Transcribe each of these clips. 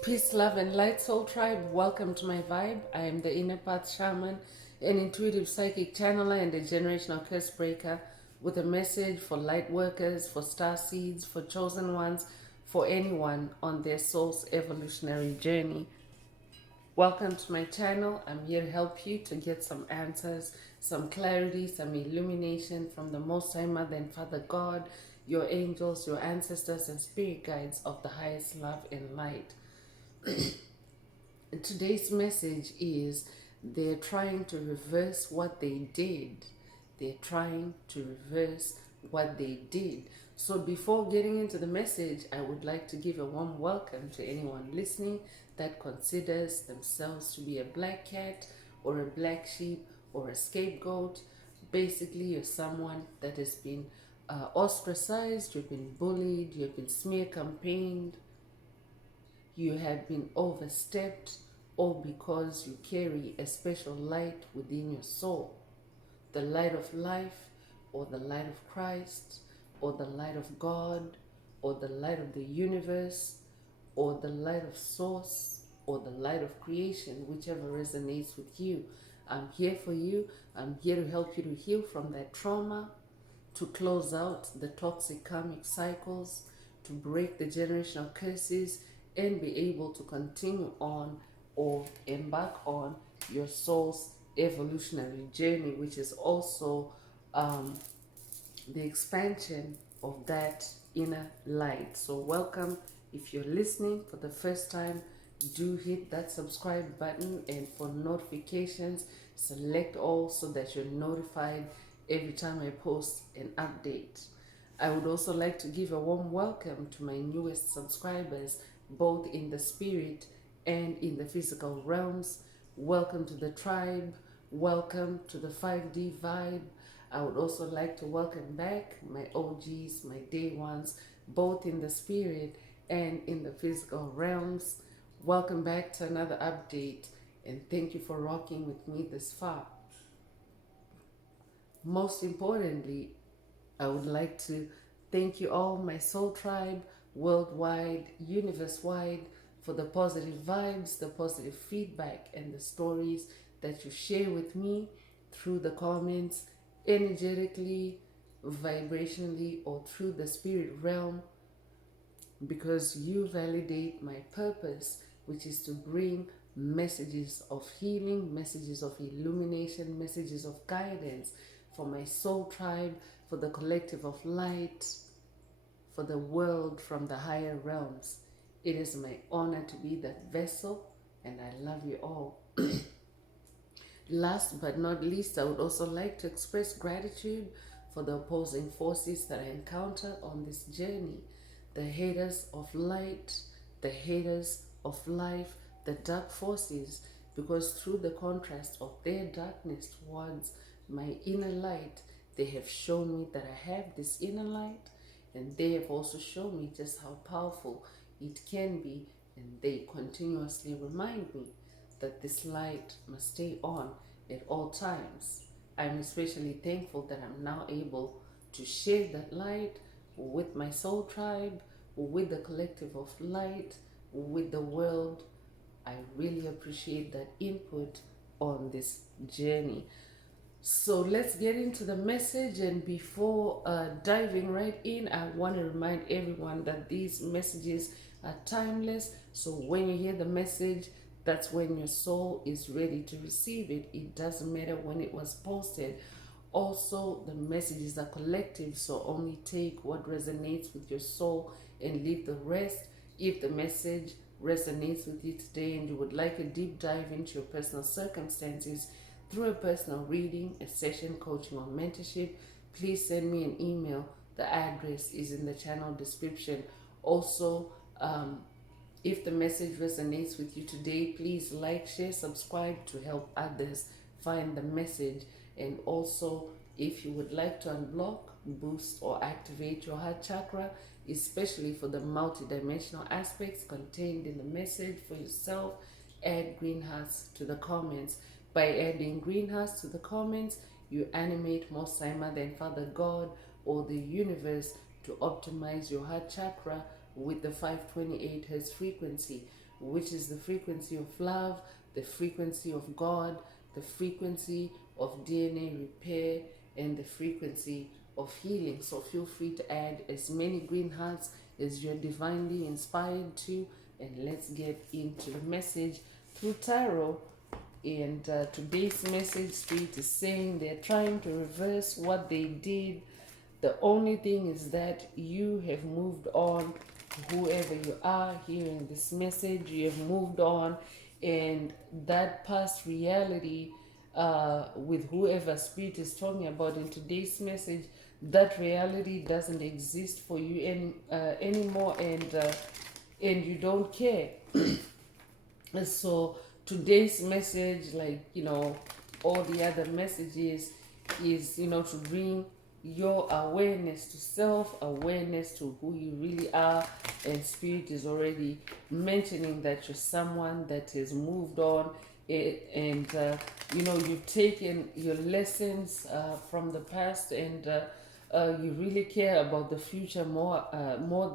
Peace, love, and light, soul tribe. Welcome to my vibe. I am the inner path shaman, an intuitive psychic channeler, and a generational curse breaker with a message for light workers, for star seeds, for chosen ones, for anyone on their soul's evolutionary journey. Welcome to my channel. I'm here to help you to get some answers, some clarity, some illumination from the Most High Mother and Father God, your angels, your ancestors, and spirit guides of the highest love and light. Today's message is they're trying to reverse what they did. They're trying to reverse what they did. So before getting into the message, I would like to give a warm welcome to anyone listening that considers themselves to be a black cat or a black sheep or a scapegoat. Basically, you're someone that has been ostracized, you've been bullied, you've been smear campaigned, you have been overstepped, or because you carry a special light within your soul, the light of life, or the light of Christ, or the light of God, or the light of the universe, or the light of source, or the light of creation, whichever resonates with you. I'm here for you. I'm here to help you to heal from that trauma, to close out the toxic karmic cycles, to break the generational curses, and be able to continue on or embark on your soul's evolutionary journey, which is also the expansion of that inner light. So welcome. If you're listening for the first time, do hit that subscribe button, and for notifications select all so that you're notified every time I post an update. I would also like to give a warm welcome to my newest subscribers, both in the spirit and in the physical realms. Welcome to the tribe. Welcome to the 5D vibe. I would also like to welcome back my OGs, my day ones, both in the spirit and in the physical realms. Welcome back to another update, and thank you for rocking with me this far. Most importantly, I would like to thank you all, my soul tribe, worldwide, universe-wide, for the positive vibes, the positive feedback, and the stories that you share with me through the comments, energetically, vibrationally, or through the spirit realm, because you validate my purpose, which is to bring messages of healing, messages of illumination, messages of guidance for my soul tribe, for the collective of light, for the world from the higher realms. It is my honor to be that vessel, and I love you all. Last but not least, I would also like to express gratitude for the opposing forces that I encounter on this journey. The haters of light, the haters of life, the dark forces, because through the contrast of their darkness towards my inner light, they have shown me that I have this inner light, and they have also shown me just how powerful it can be, and they continuously remind me that this light must stay on at all times. I'm especially thankful that I'm now able to share that light with my soul tribe, with the collective of light, with the world. I really appreciate that input on this journey. So let's get into the message, and before diving right in, I want to remind everyone that these messages are timeless. So when you hear the message, that's when your soul is ready to receive it. It doesn't matter when it was posted. Also, the messages are collective, so only take what resonates with your soul and leave the rest. If the message resonates with you today and you would like a deep dive into your personal circumstances through a personal reading, a session, coaching, or mentorship, please send me an email. The address is in the channel description. Also, if the message resonates with you today, please like, share, subscribe to help others find the message. And also, if you would like to unblock, boost, or activate your heart chakra, especially for the multidimensional aspects contained in the message for yourself, add green hearts to the comments. By adding green hearts to the comments, you animate Most High Mother and Father God or the universe to optimize your heart chakra with the 528 Hz frequency. which is the frequency of love, the frequency of God, the frequency of DNA repair, and the frequency of healing. So feel free to add as many green hearts as you're divinely inspired to, and let's get into the message through tarot. And today's message, Spirit is saying they're trying to reverse what they did. The only thing is that you have moved on. Whoever you are hearing this message, you have moved on, and that past reality with whoever Spirit is talking about in today's message, that reality doesn't exist for you anymore, and you don't care. So today's message, like all the other messages, is to bring your awareness to self-awareness to who you really are. And Spirit is already mentioning that you're someone that has moved on, and you've taken your lessons from the past, and you really care about the future more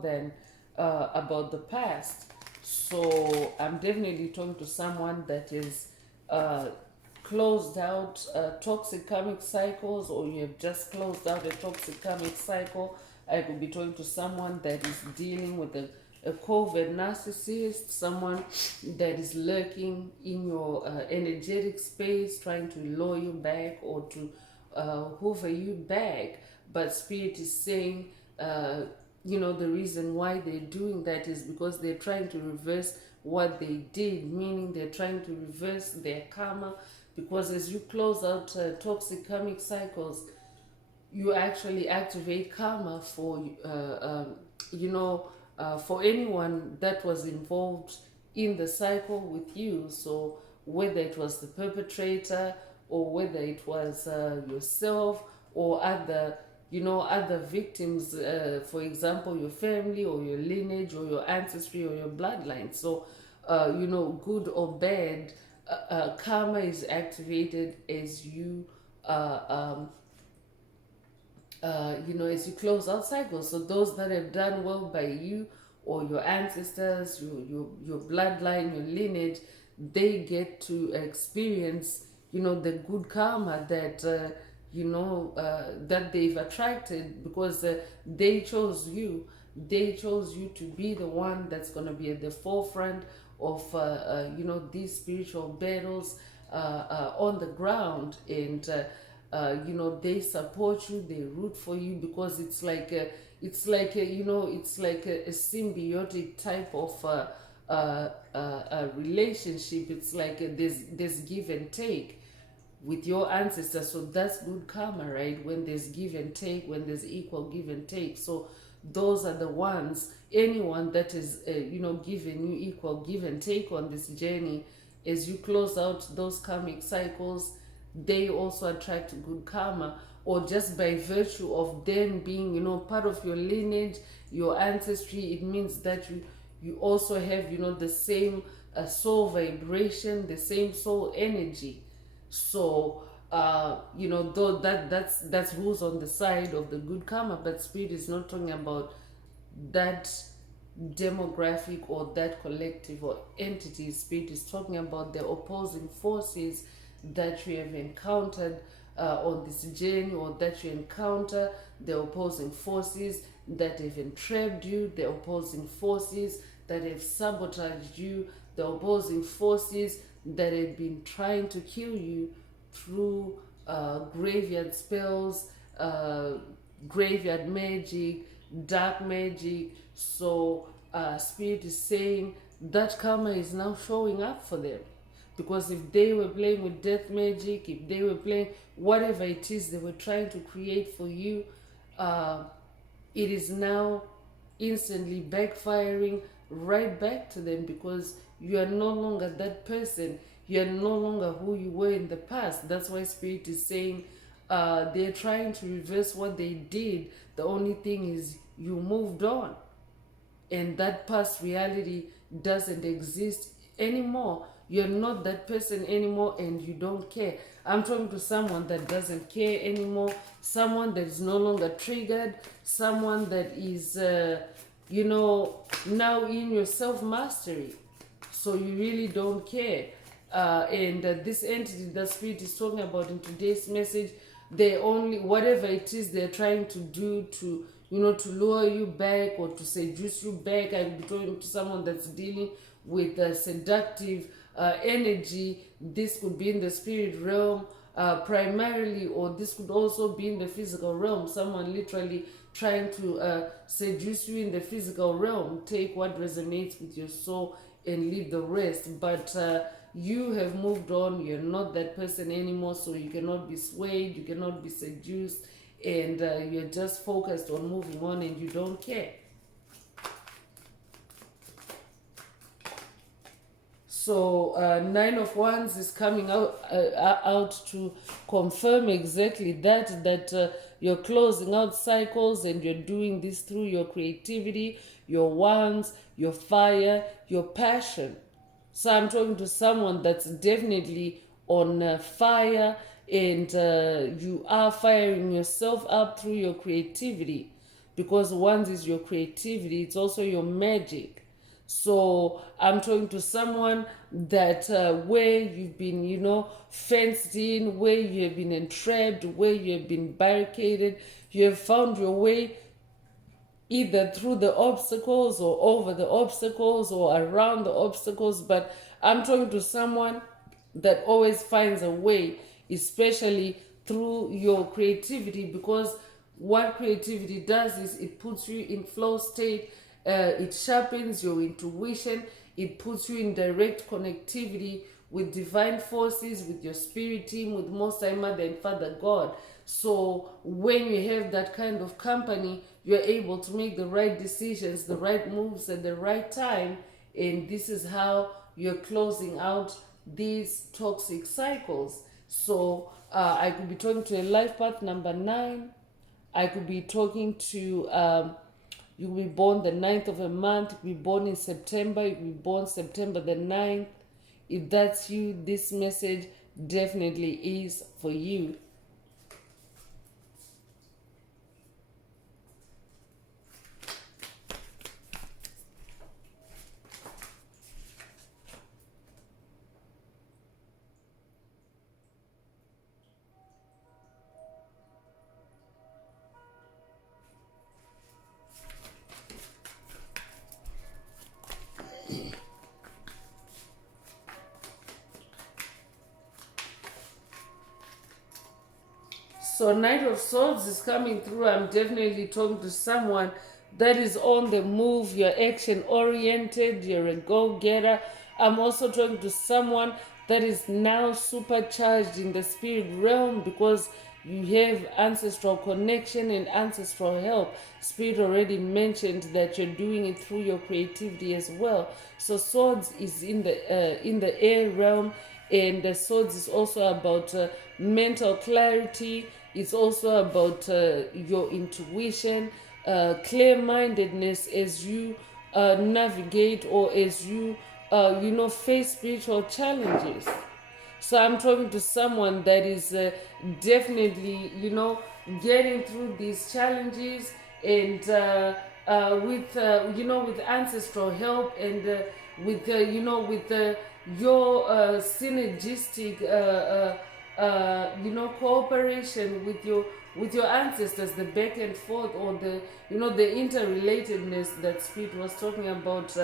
than about the past. So I'm definitely talking to someone that is closed out toxic karmic cycles, or you have just closed out a toxic karmic cycle. I could be talking to someone that is dealing with a covert narcissist, someone that is lurking in your energetic space, trying to lure you back or to hoover you back. But Spirit is saying, the reason why they're doing that is because they're trying to reverse what they did, meaning they're trying to reverse their karma. Because as you close out toxic karmic cycles, you actually activate karma for for anyone that was involved in the cycle with you. So whether it was the perpetrator, or whether it was yourself, or other victims, for example your family or your lineage or your ancestry or your bloodline. So good or bad, karma is activated as you as you close out cycles. So those that have done well by you, or your ancestors, your bloodline, your lineage, they get to experience, the good karma that, that they've attracted, because they chose you. They chose you to be the one that's going to be at the forefront of, these spiritual battles on the ground. And they support you, they root for you, because it's like a symbiotic type of relationship. It's like there's give and take with your ancestors. So that's good karma, right? When there's give and take, when there's equal give and take. So those are the ones, anyone that is giving you equal give and take on this journey, as you close out those karmic cycles, they also attract good karma. Or just by virtue of them being part of your lineage, your ancestry, it means that you also have the same soul vibration, the same soul energy. So though that's who's on the side of the good karma. But Spirit is not talking about that demographic or that collective or entity. Spirit is talking about the opposing forces that you have encountered on this journey, or that you encounter, the opposing forces that have entrapped you, the opposing forces that have sabotaged you, the opposing forces that have been trying to kill you through graveyard spells, graveyard magic, dark magic. So Spirit is saying that karma is now showing up for them. Because if they were playing with death magic, if they were playing whatever it is they were trying to create for you, it is now instantly backfiring right back to them, because you are no longer that person. You are no longer who you were in the past. That's why Spirit is saying they're trying to reverse what they did. The only thing is you moved on, and that past reality doesn't exist anymore. You're not that person anymore, and you don't care. I'm talking to someone that doesn't care anymore, someone that is no longer triggered, someone that is now in your self-mastery. So you really don't care. And this entity that spirit is talking about in today's message, they only, whatever it is they're trying to do to, to lure you back or to seduce you back. I could be talking to someone that's dealing with seductive energy. This could be in the spirit realm primarily, or this could also be in the physical realm. Someone literally trying to seduce you in the physical realm. Take what resonates with your soul and leave the rest. But you have moved on. You're not that person anymore, so you cannot be swayed, you cannot be seduced, and you're just focused on moving on, and you don't care. So Nine of Wands is coming out to confirm exactly that you're closing out cycles, and you're doing this through your creativity, your wands, your fire, your passion. So I'm talking to someone that's definitely on fire, and you are firing yourself up through your creativity, because wands is your creativity, it's also your magic. So I'm talking to someone that where you've been, fenced in, where you have been entrapped, where you have been barricaded, you have found your way either through the obstacles or over the obstacles or around the obstacles. But I'm talking to someone that always finds a way, especially through your creativity, because what creativity does is it puts you in flow state, it sharpens your intuition, it puts you in direct connectivity with divine forces, with your spirit team, with Most High Mother and Father God. So when you have that kind of company, you're able to make the right decisions, the right moves at the right time, and this is how you're closing out these toxic cycles. So I could be talking to a life path number 9. I could be talking to you will be born the 9th of a month, you will be born in September, you will be born September the 9th. If that's you, this message definitely is for you. So Knight of Swords is coming through. I'm definitely talking to someone that is on the move. You're action oriented. You're a go-getter. I'm also talking to someone that is now supercharged in the spirit realm, because you have ancestral connection and ancestral help. Spirit already mentioned that you're doing it through your creativity as well. So swords is in the air realm, and the swords is also about mental clarity. It's also about your intuition, clear-mindedness as you navigate, or as you face spiritual challenges. So I'm talking to someone that is definitely, getting through these challenges, and with ancestral help, and with your synergistic, cooperation with your ancestors, the back and forth, or the interrelatedness that Spirit was talking about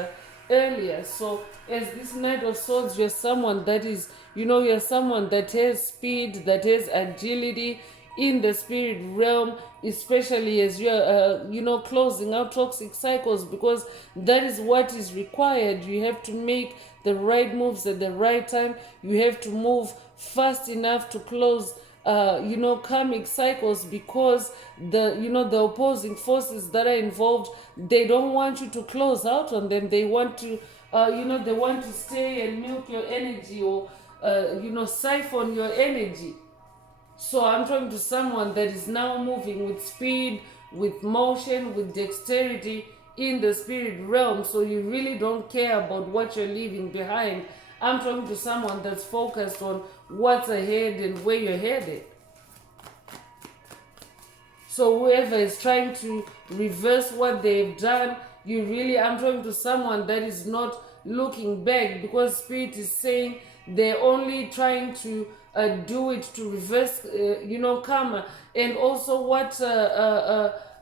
earlier. So as this Knight of Swords, you're someone that is, you're someone that has speed, that has agility in the spirit realm, especially as you're closing out toxic cycles, because that is what is required. You have to make the right moves at the right time. You have to move fast enough to close karmic cycles, because the opposing forces that are involved, they don't want you to close out on them. They want to they want to stay and milk your energy, or siphon your energy. So I'm talking to someone that is now moving with speed, with motion, with dexterity in the spirit realm. So you really don't care about what you're leaving behind. I'm talking to someone that's focused on what's ahead and where you're headed. So whoever is trying to reverse what they've done, I'm talking to someone that is not looking back, because Spirit is saying they're only trying to do it to reverse, karma. And also what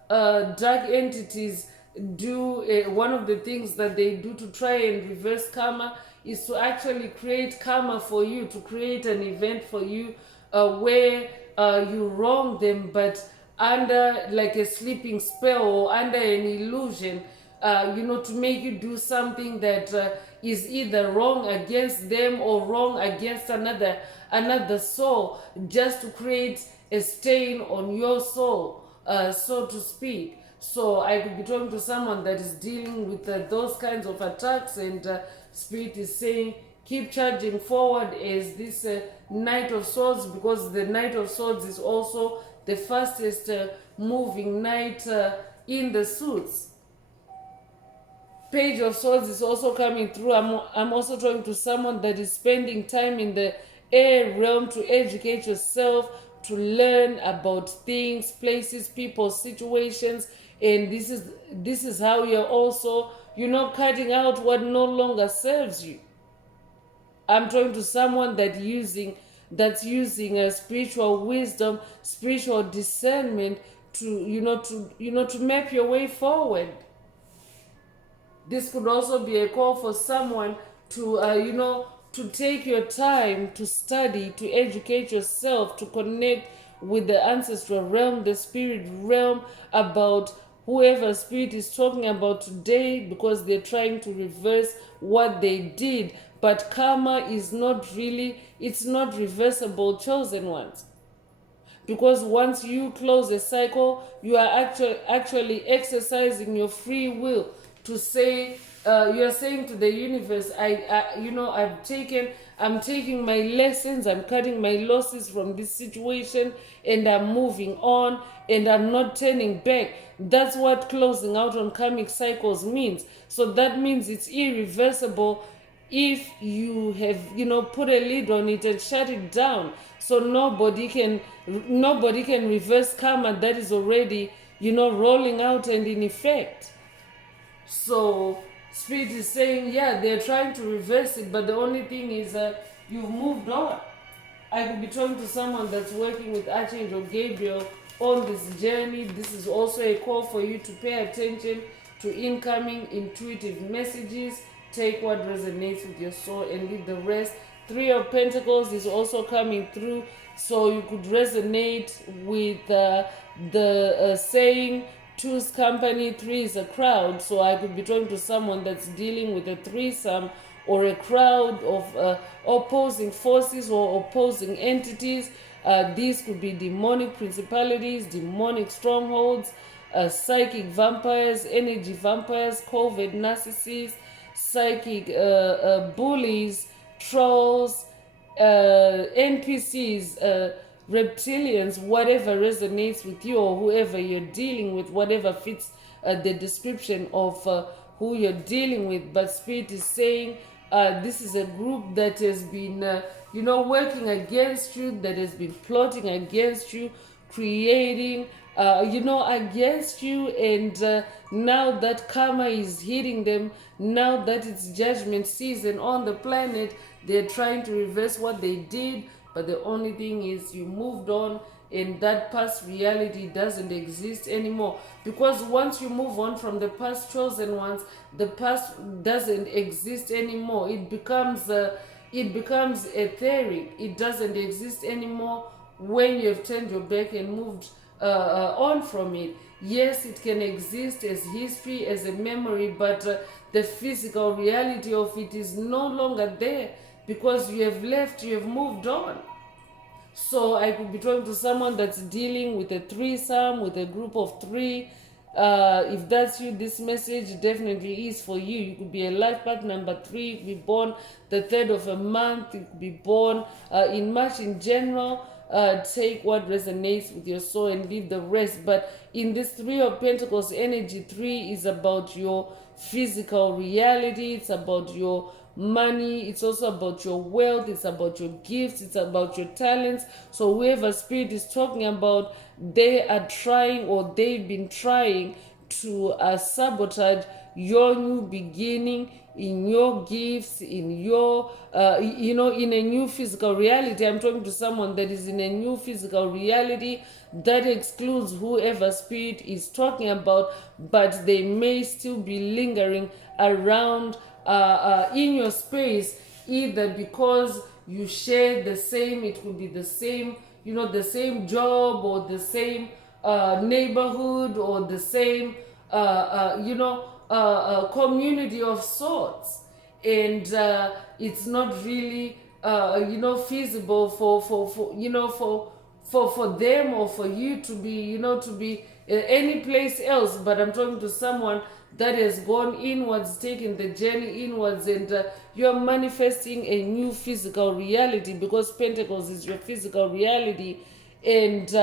dark entities do, one of the things that they do to try and reverse karma is to actually create karma for you, to create an event for you where you wrong them, but under like a sleeping spell or under an illusion, to make you do something that is either wrong against them or wrong against another soul, just to create a stain on your soul, so to speak. So I could be talking to someone that is dealing with those kinds of attacks, and Spirit is saying, keep charging forward as this Knight of Swords, because the Knight of Swords is also the fastest moving knight in the suits. Page of Swords is also coming through. I'm also talking to someone that is spending time in the air realm to educate yourself, to learn about things, places, people, situations, and this is how you're also, cutting out what no longer serves you. I'm talking to someone that's using a spiritual wisdom, spiritual discernment to map your way forward. This could also be a call for someone to to take your time to study, to educate yourself, to connect with the ancestral realm, the spirit realm, about whoever Spirit is talking about today, because they're trying to reverse what they did. But karma is it's not reversible, chosen ones. Because once you close a cycle, you are actually exercising your free will to say, you're saying to the universe, I'm taking my lessons, I'm cutting my losses from this situation, and I'm moving on, and I'm not turning back. That's what closing out on karmic cycles means. So that means it's irreversible if you have put a lid on it and shut it down. So nobody can reverse karma that is already rolling out and in effect. So Spirit is saying, yeah, they're trying to reverse it, but the only thing is you've moved on. I could be talking to someone that's working with Archangel Gabriel on this journey. This is also a call for you to pay attention to incoming intuitive messages. Take what resonates with your soul and leave the rest. 3 of Pentacles is also coming through, so you could resonate with the saying, choose company, 3 is a crowd. So I could be talking to someone that's dealing with a threesome or a crowd of opposing forces or opposing entities. These could be demonic principalities, demonic strongholds, psychic vampires, energy vampires, covert narcissists, psychic bullies, trolls, NPCs, reptilians, whatever resonates with you, or whoever you're dealing with, whatever fits the description of who you're dealing with. But Spirit is saying this is a group that has been working against you, that has been plotting against you, creating against you, and now that karma is hitting them, now that it's judgment season on the planet, they're trying to reverse what they did. But the only thing is, you moved on, and that past reality doesn't exist anymore. Because once you move on from the past, chosen ones, the past doesn't exist anymore. It becomes etheric. It doesn't exist anymore when you've turned your back and moved on from it. Yes, it can exist as history, as a memory, but the physical reality of it is no longer there, because you have left, you have moved on. So I could be talking to someone that's dealing with a threesome, with a group of 3. If that's you, this message definitely is for you. You could be a life path number 3. You could be born the 3rd of a month. You could be born in March in general. Take what resonates with your soul and leave the rest. But in this 3 of Pentacles energy, 3 is about your physical reality. It's about your money. It's also about your wealth. It's about your gifts. It's about your talents. So whoever Spirit is talking about, they are trying, or they've been trying to sabotage your new beginning, in your gifts, in your, in a new physical reality. I'm talking to someone that is in a new physical reality that excludes whoever spirit is talking about, but they may still be lingering around in your space, either because you share the same, it could be the same, the same job, or the same neighborhood, or the same community of sorts, and it's not really feasible for them or for you to be any place else. But I'm talking to someone that has gone inwards, taken the journey inwards, and you're manifesting a new physical reality, because Pentacles is your physical reality. And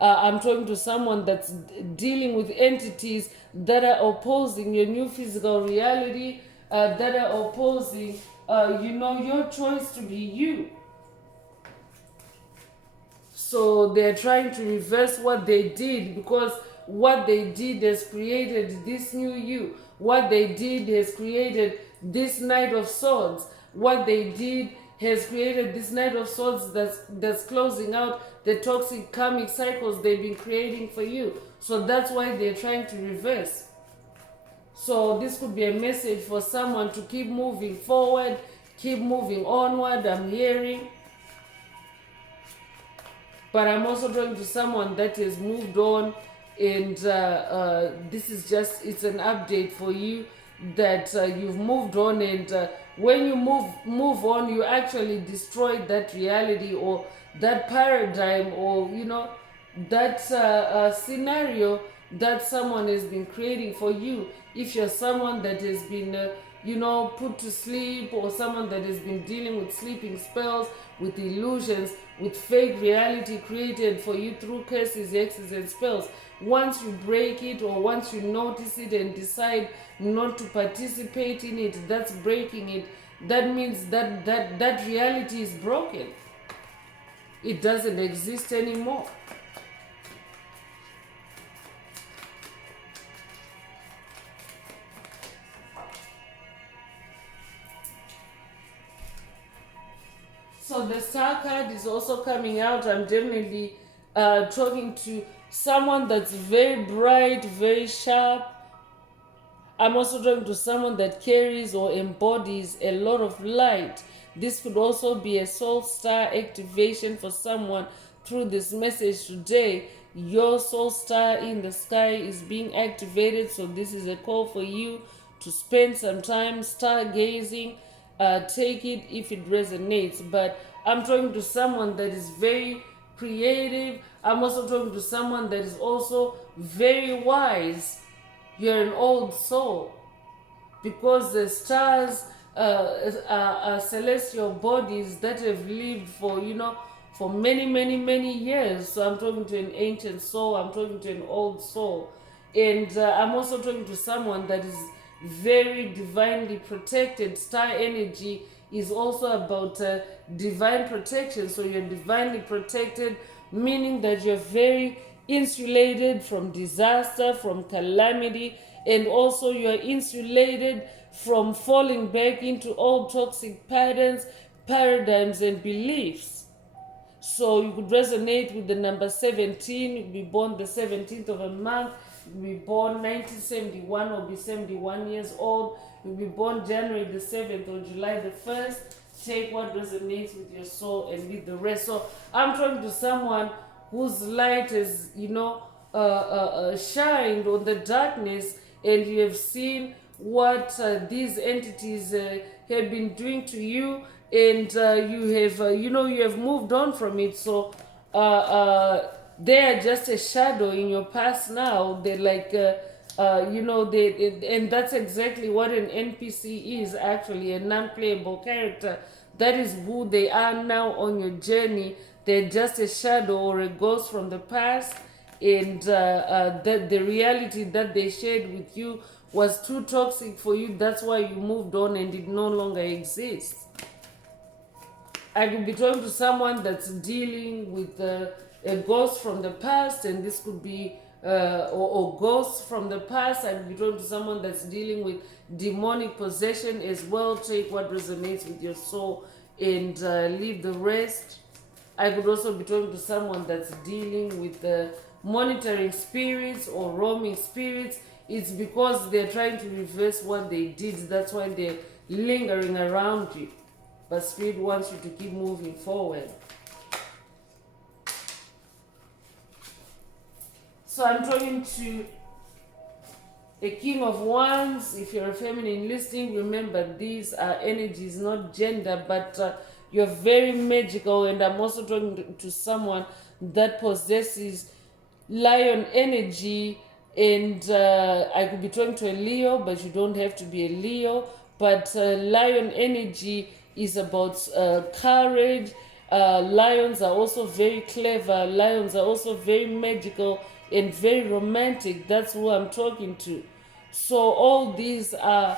I'm talking to someone that's dealing with entities that are opposing your new physical reality, that are opposing your choice to be you. So they're trying to reverse what they did, because what they did has created this new you. What they did has created this Knight of Swords. What they did has created this Knight of Swords that's closing out the toxic karmic cycles they've been creating for you. So that's why they're trying to reverse. So this could be a message for someone to keep moving forward, keep moving onward, I'm hearing. But I'm also talking to someone that has moved on, and this is just, it's an update for you that you've moved on, and when you move on, you actually destroyed that reality, or that paradigm, or that scenario that someone has been creating for you. If you're someone that has been put to sleep, or someone that has been dealing with sleeping spells, with illusions, with fake reality created for you through curses, hexes, and spells, once you break it, or once you notice it and decide not to participate in it, that's breaking it. That means that reality is broken. It doesn't exist anymore. So the Star card is also coming out. I'm definitely talking to someone that's very bright, very sharp. I'm also talking to someone that carries or embodies a lot of light. This could also be a soul star activation for someone through this message today. Your soul star in the sky is being activated, so this is a call for you to spend some time stargazing. Take it if it resonates. But I'm talking to someone that is very creative. I'm also talking to someone that is also very wise. You're an old soul, because the stars are celestial bodies that have lived for many years. So I'm talking to an ancient soul, I'm talking to an old soul, and I'm also talking to someone that is very divinely protected. Star energy is also about divine protection. So you're divinely protected, meaning that you're very insulated from disaster, from calamity, and also you're insulated from falling back into old toxic patterns, paradigms, and beliefs. So you could resonate with the number 17. You'll be born the 17th of a month. You'll be born 1971, or be 71 years old. You'll be born January the 7th or July the 1st. Take what resonates with your soul and leave the rest. So I'm talking to someone whose light has, shined on the darkness, and you have seen what these entities have been doing to you, and you have moved on from it. So they are just a shadow in your past now. They're like and that's exactly what an NPC is, actually, a non-playable character. That is who they are now on your journey. They're just a shadow or a ghost from the past, and the reality that they shared with you was too toxic for you. That's why you moved on, and it no longer exists. I could be talking to someone that's dealing with a ghost from the past, and this could be or ghosts from the past. I could be talking to someone that's dealing with demonic possession as well. Take what resonates with your soul and leave the rest. I could also be talking to someone that's dealing with monitoring spirits or roaming spirits. It's because they're trying to reverse what they did. That's why they're lingering around you. But Spirit wants you to keep moving forward. So I'm talking to a King of Wands. If you're a feminine listening, remember these are energies, not gender, but you're very magical. And I'm also talking to someone that possesses lion energy. And I could be talking to a Leo, but you don't have to be a Leo. But lion energy is about courage. Lions are also very clever. Lions are also very magical and very romantic. That's who I'm talking to. So all these are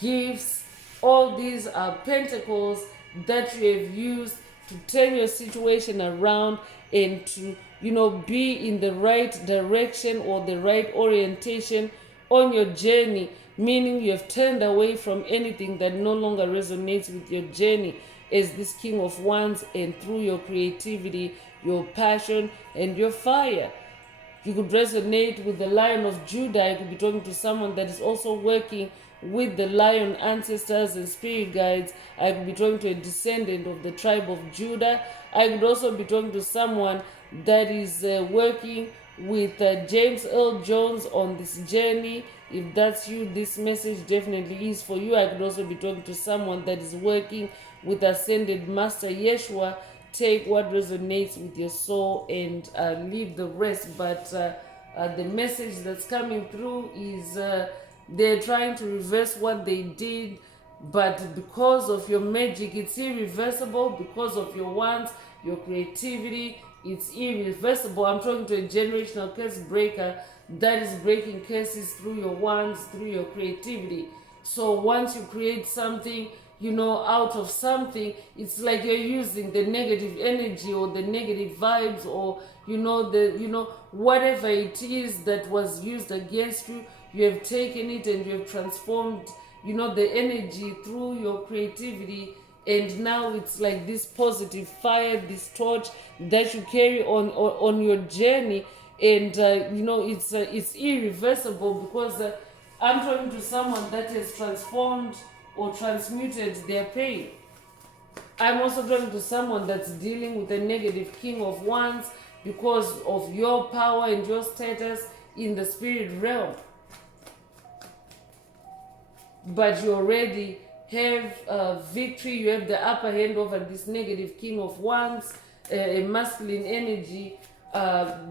gifts, all these are pentacles that you have used to turn your situation around and to, be in the right direction or the right orientation on your journey, meaning you have turned away from anything that no longer resonates with your journey as this King of Wands, and through your creativity, your passion, and your fire. You could resonate with the Lion of Judah. You could be talking to someone that is also working with the lion ancestors and spirit guides. I could be talking to a descendant of the tribe of Judah. I could also be talking to someone that is working with James Earl Jones on this journey. If that's you, this message definitely is for you. I could also be talking to someone that is working with Ascended Master Yeshua. Take what resonates with your soul and leave the rest. But the message that's coming through is they're trying to reverse what they did, but because of your magic, it's irreversible. Because of your wands, your creativity, it's irreversible. I'm talking to a generational curse breaker that is breaking curses through your wands, through your creativity. So once you create something, out of something, it's like you're using the negative energy or the negative vibes, or whatever it is that was used against you, you have taken it and you have transformed the energy through your creativity, and now it's like this positive fire, this torch that you carry on your journey. And it's irreversible, because I'm talking to someone that has transformed or transmuted their pain. I'm also talking to someone that's dealing with a negative King of Wands because of your power and your status in the spirit realm. But you already have victory. You have the upper hand over this negative King of Wands, a masculine energy,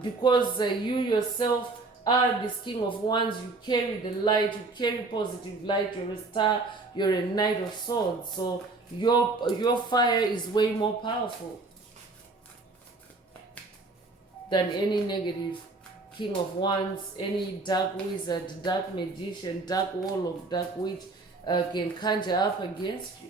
because you yourself are this King of Wands. You carry the light, you carry positive light. You're a star, you're a Knight of Swords. So your fire is way more powerful than any negative King of Wands, any dark wizard, dark magician, dark warlock, dark witch can conjure up against you.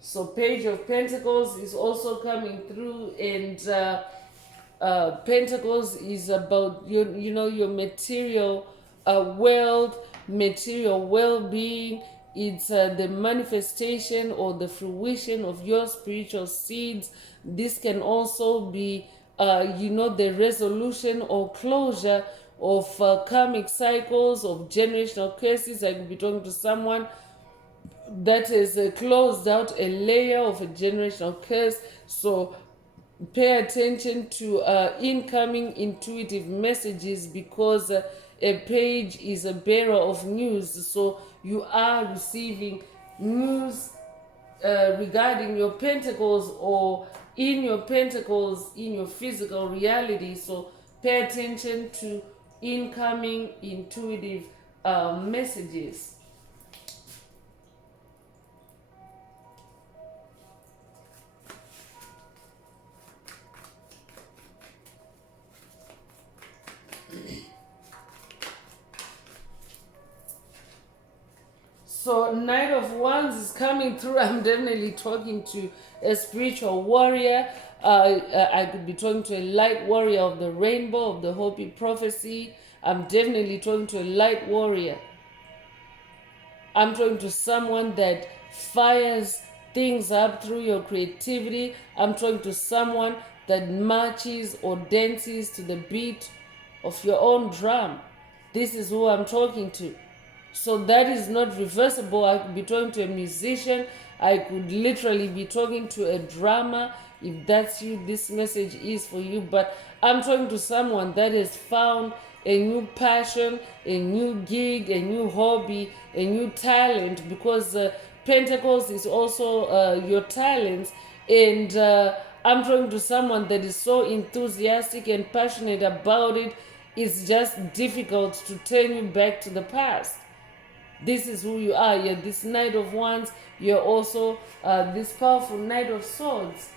So Page of Pentacles is also coming through, and Pentacles is about your material wealth, material well-being. It's the manifestation or the fruition of your spiritual seeds. This can also be the resolution or closure of karmic cycles, of generational curses. I could be talking to someone that has closed out a layer of a generational curse. So pay attention to incoming intuitive messages, because a page is a bearer of news. So you are receiving news regarding your pentacles, or in your pentacles, in your physical reality. So pay attention to incoming intuitive messages. So Knight of Wands is coming through. I'm definitely talking to a spiritual warrior. I could be talking to a light warrior of the rainbow, of the Hopi prophecy. I'm definitely talking to a light warrior. I'm talking to someone that fires things up through your creativity. I'm talking to someone that marches or dances to the beat of your own drum. This is who I'm talking to. So that is not reversible. I could be talking to a musician. I could literally be talking to a drummer. If that's you, this message is for you. But I'm talking to someone that has found a new passion, a new gig, a new hobby, a new talent, because Pentacles is also your talents. And I'm talking to someone that is so enthusiastic and passionate about it. It's just difficult to turn you back to the past. This is who you are. You're this Knight of Wands. You're also this powerful Knight of Swords.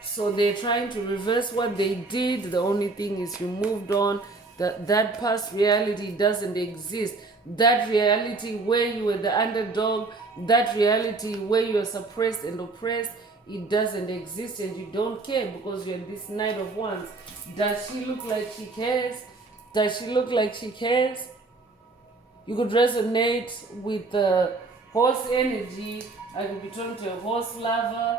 So they're trying to reverse what they did. The only thing is you moved on. That past reality doesn't exist. That reality where you were the underdog, that reality where you were suppressed and oppressed, it doesn't exist, and you don't care because you're this Knight of Wands. Does she look like she cares? Does she look like she cares? You could resonate with horse energy. I could be talking to a horse lover.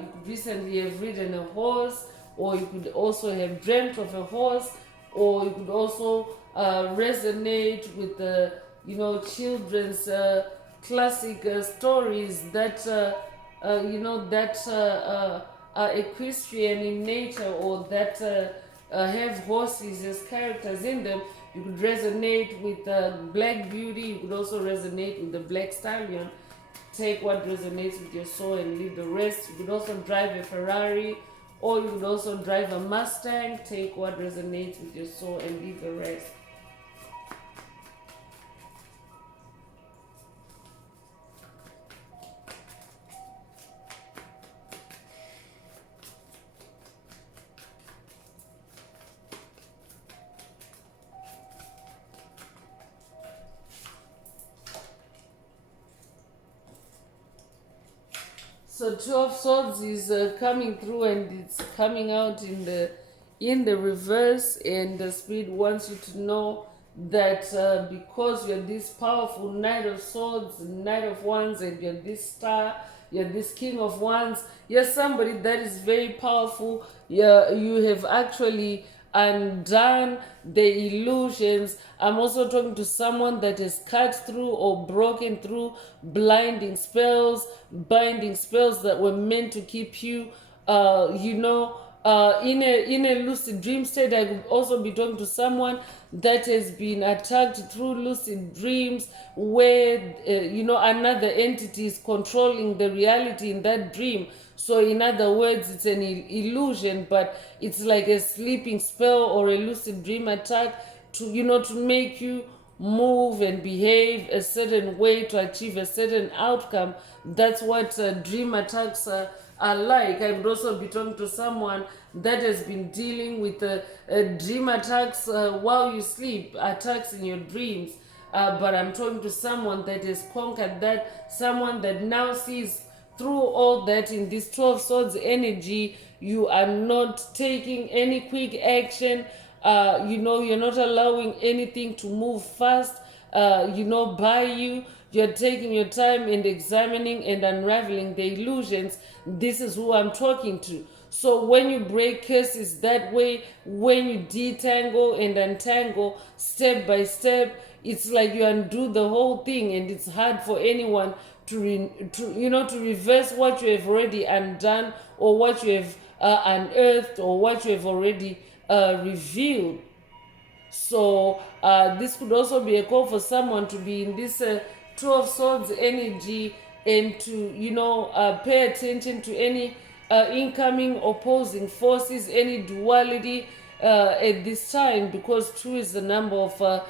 You could recently have ridden a horse, or you could also have dreamt of a horse, or you could also resonate with the children's classic stories that are equestrian in nature, or that have horses as characters in them. You could resonate with Black Beauty. You could also resonate with the Black Stallion. Take what resonates with your soul and leave the rest. You could also drive a Ferrari, or you could also drive a Mustang. Take what resonates with your soul and leave the rest. So Two of Swords is coming through, and it's coming out in the reverse, and the Spirit wants you to know that because you're this powerful Knight of Swords, Knight of Wands, and you're this star, you're this King of Wands, you're somebody that is very powerful. You have actually undone the illusions. I'm also talking to someone that has cut through or broken through blinding spells, binding spells that were meant to keep you in a lucid dream state. I could also be talking to someone that has been attacked through lucid dreams, where another entity is controlling the reality in that dream. So in other words, it's an illusion, but it's like a sleeping spell or a lucid dream attack to make you move and behave a certain way to achieve a certain outcome. That's what dream attacks are like. I would also be talking to someone that has been dealing with dream attacks while you sleep, attacks in your dreams. But I'm talking to someone that has conquered that, someone that now sees through all that. In this 12 swords energy, you are not taking any quick action. You're not allowing anything to move fast by you. You're taking your time and examining and unraveling the illusions. This is who I'm talking to. So when you break curses that way, when you detangle and untangle step by step, it's like you undo the whole thing, and it's hard for anyone to reverse what you have already undone, or what you have unearthed, or what you have already revealed. So this could also be a call for someone to be in this Two of Swords energy, and to pay attention to any incoming opposing forces, any duality at this time, because two is the number of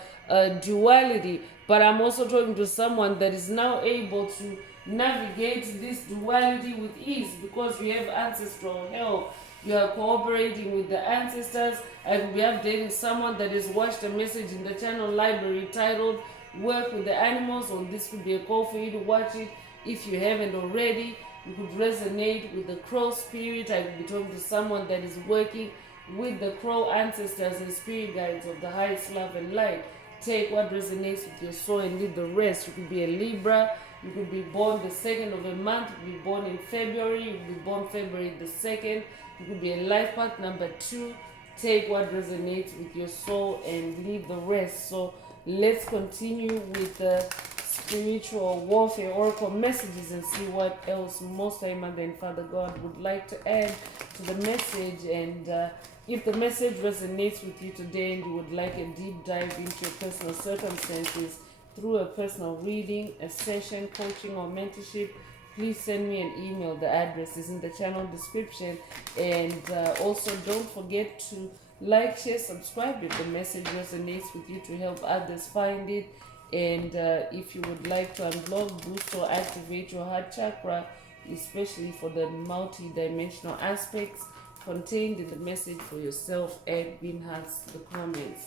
duality. But I'm also talking to someone that is now able to navigate this duality with ease, because we have ancestral help. You are cooperating with the ancestors. I could be updating someone that has watched a message in the channel library titled Work with the Animals, or this could be a call for you to watch it if you haven't already. You could resonate with the crow spirit. I could be talking to someone that is working with the crow ancestors and spirit guides of the highest love and light. Take what resonates with your soul and leave the rest. You could be a Libra. You could be born the 2nd of a month. You could be born in February. You could be born February the 2nd. You could be a life path number 2. Take what resonates with your soul and leave the rest. So let's continue with the spiritual warfare oracle messages and see what else Most High Mother and Father God would like to add to the message. And if the message resonates with you today and you would like a deep dive into your personal circumstances through a personal reading, a session, coaching, or mentorship, please send me an email. The address is in the channel description. And also don't forget to like, share, subscribe if the message resonates with you to help others find it. And if you would like to unblock, boost, or activate your heart chakra, especially for the multi-dimensional aspects contained in the message for yourself, enhance the comments.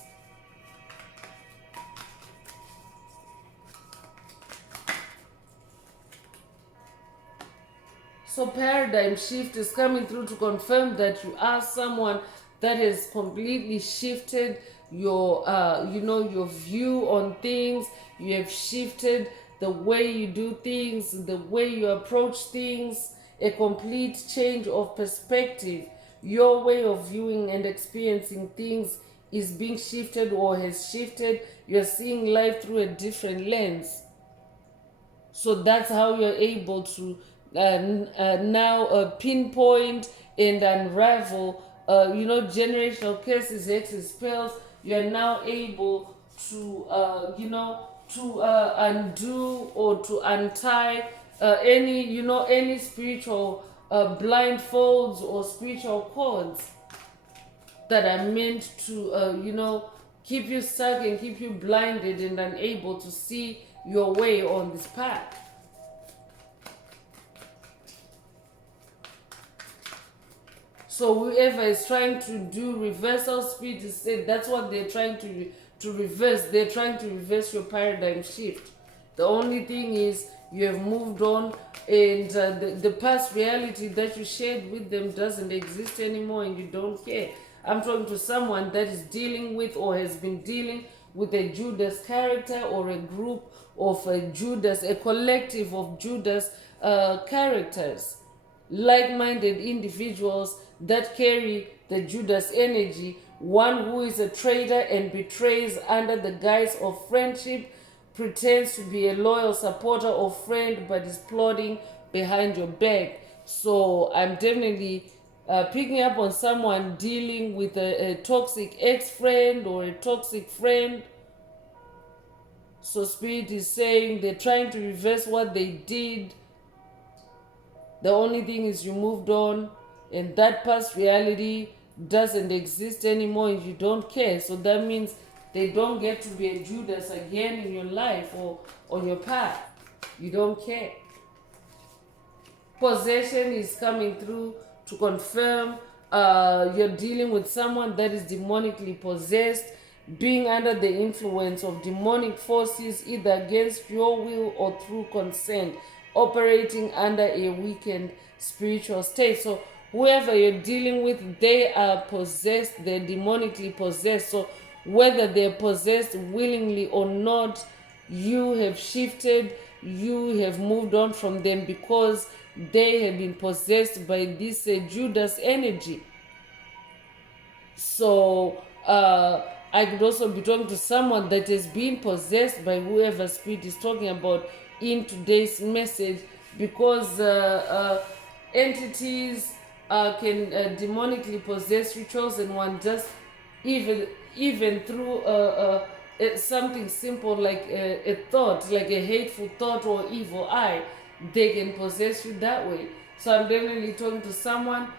So paradigm shift is coming through to confirm that you are someone that has completely shifted your your view on things. You have shifted the way you do things, the way you approach things, a complete change of perspective. Your way of viewing and experiencing things is being shifted or has shifted. You're seeing life through a different lens. So that's how you're able to now pinpoint and unravel generational curses, hexes, spells. You're now able to undo or to untie any spiritual blindfolds or spiritual cords that are meant to keep you stuck and keep you blinded and unable to see your way on this path. So whoever is trying to do reversal speed is said that's what they're trying to reverse. They're trying to reverse your paradigm shift. The only thing is you have moved on, and the past reality that you shared with them doesn't exist anymore, and you don't care. I'm talking to someone that is dealing with or has been dealing with a Judas character, or a group of a Judas, a collective of Judas characters, like-minded individuals that carry the Judas energy, one who is a traitor and betrays under the guise of friendship, pretends to be a loyal supporter or friend, but is plotting behind your back. So I'm definitely picking up on someone dealing with a toxic ex-friend or a toxic friend. So Spirit is saying they're trying to reverse what they did. The only thing is you moved on, and that past reality doesn't exist anymore, and you don't care. So that means they don't get to be a Judas again in your life or on your path. You don't care. Possession is coming through to confirm you're dealing with someone that is demonically possessed, being under the influence of demonic forces, either against your will or through consent, operating under a weakened spiritual state. So whoever you're dealing with, they are possessed, they're demonically possessed. So whether they're possessed willingly or not, you have shifted, you have moved on from them because they have been possessed by this Judas energy. So I could also be talking to someone that has been possessed by whoever Spirit is talking about in today's message, because entities can demonically possess rituals, and one just even through something simple like a thought, like a hateful thought or evil eye, they can possess you that way. So I'm definitely talking to someone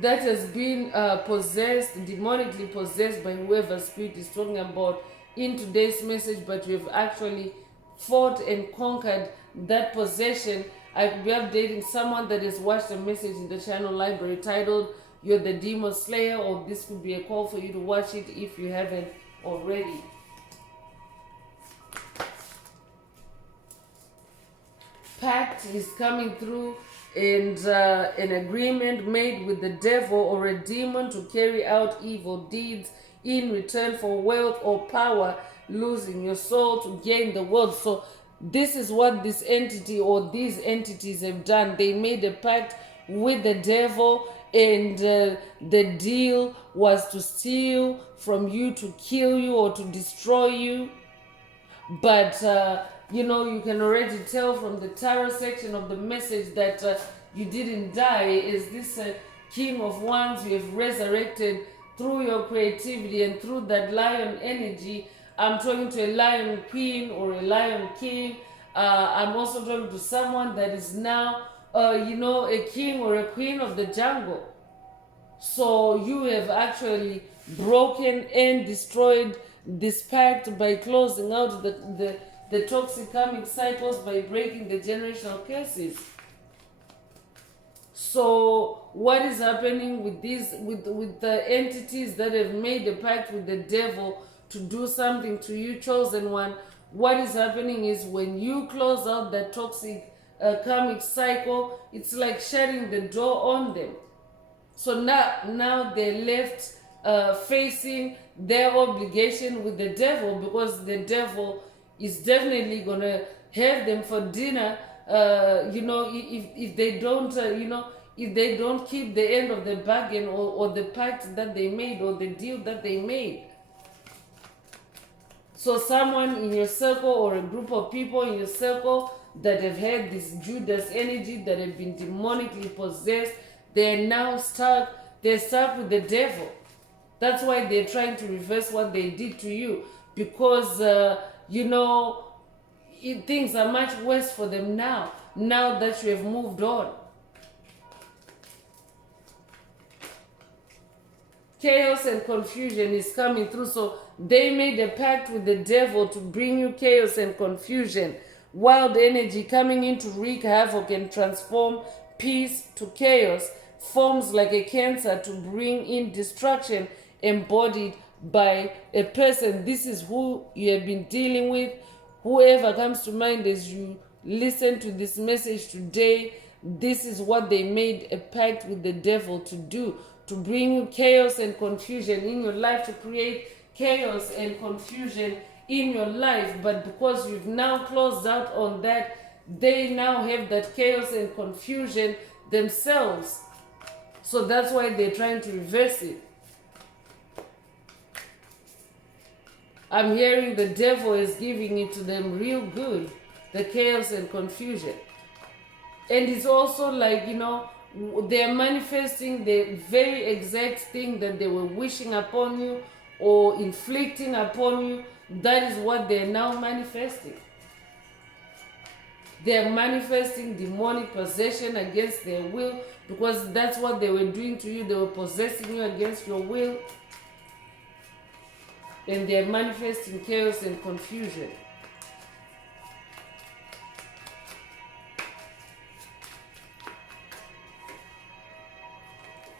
that has been possessed, demonically possessed by whoever Spirit is talking about in today's message, but you've actually fought and conquered that possession. I could be updating someone that has watched a message in the channel library titled you're the demon slayer, or this could be a call for you to watch it if you haven't already. Pact is coming through, and an agreement made with the devil or a demon to carry out evil deeds in return for wealth or power, losing your soul to gain the world. So this is what this entity or these entities have done. They made a pact with the devil, and the deal was to steal from you, to kill you, or to destroy you. But you can already tell from the tarot section of the message that you didn't die. Is this King of Wands you have resurrected through your creativity and through that lion energy? I'm talking to a lion queen or a lion king. I'm also talking to someone that is now a king or a queen of the jungle. So you have actually broken and destroyed this pact by closing out the toxic karmic cycles, by breaking the generational curses. So what is happening with these with the entities that have made a pact with the devil to do something to you, chosen one? What is happening is when you close out that toxic karmic cycle, it's like shutting the door on them. So now they're left facing their obligation with the devil, because the devil is definitely gonna have them for dinner. If they don't, if they don't keep the end of the bargain, or the pact that they made, or the deal that they made. So someone in your circle, or a group of people in your circle that have had this Judas energy, that have been demonically possessed, they're now stuck. They're stuck with the devil. That's why they're trying to reverse what they did to you, because things are much worse for them now that you have moved on. Chaos and confusion is coming through. So they made a pact with the devil to bring you chaos and confusion. Wild energy coming in to wreak havoc and transform peace to chaos. Forms like a cancer to bring in destruction, embodied by a person. This is who you have been dealing with. Whoever comes to mind as you listen to this message today, this is what they made a pact with the devil to do, to bring you chaos and confusion in your life, to create chaos and confusion in your life. But because you've now closed out on that, they now have that chaos and confusion themselves. So that's why they're trying to reverse it. I'm hearing the devil is giving it to them real good, the chaos and confusion. And it's also like, they're manifesting the very exact thing that they were wishing upon you or inflicting upon you. That is what they're now manifesting. They're manifesting demonic possession against their will, because that's what they were doing to you. They were possessing you against your will. And they're manifesting chaos and confusion.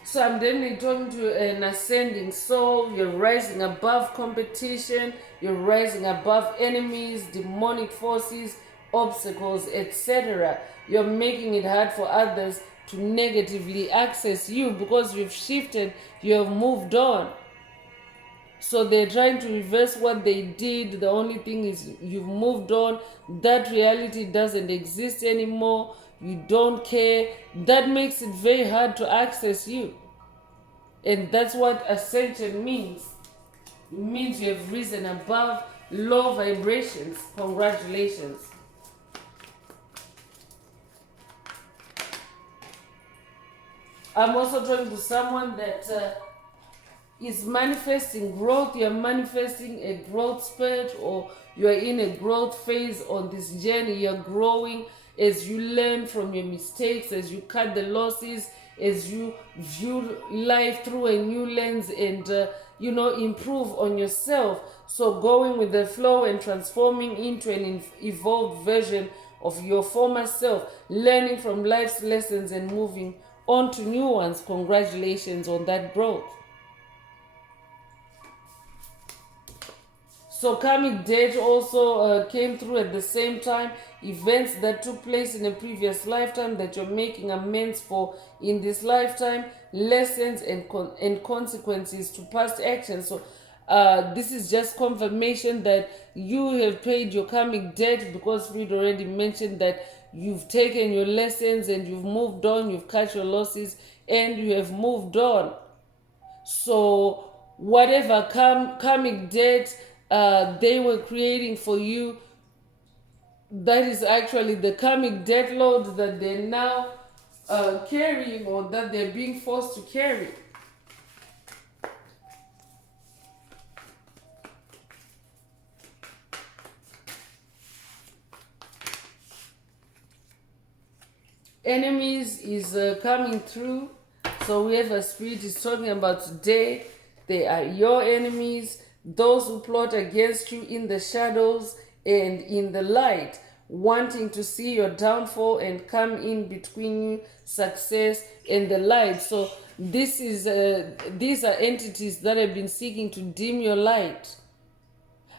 So I'm definitely talking to an ascending soul. You're rising above competition. You're rising above enemies, demonic forces, obstacles, etc. You're making it hard for others to negatively access you, because you've shifted, you have moved on. So they're trying to reverse what they did. The only thing is you've moved on. That reality doesn't exist anymore. You don't care. That makes it very hard to access you. And that's what Ascension means. It means you have risen above low vibrations. Congratulations. I'm also talking to someone that is manifesting growth. You're manifesting a growth spurt, or you're in a growth phase on this journey. You're growing as you learn from your mistakes, as you cut the losses, as you view life through a new lens, and improve on yourself. So going with the flow and transforming into an evolved version of your former self, learning from life's lessons and moving on to new ones. Congratulations on that growth. So karmic debt also came through at the same time. Events that took place in a previous lifetime that you're making amends for in this lifetime. Lessons and consequences to past actions. So this is just confirmation that you have paid your karmic debt, because we'd already mentioned that you've taken your lessons and you've moved on. You've cut your losses and you have moved on. So whatever karmic debt they were creating for you, that is actually the karmic debt load that they're now carrying, or that they're being forced to carry. Enemies is coming through. So whoever spirit is talking about today, they are your enemies, those who plot against you in the shadows and in the light, wanting to see your downfall and come in between you, success and the light. So this is these are entities that have been seeking to dim your light.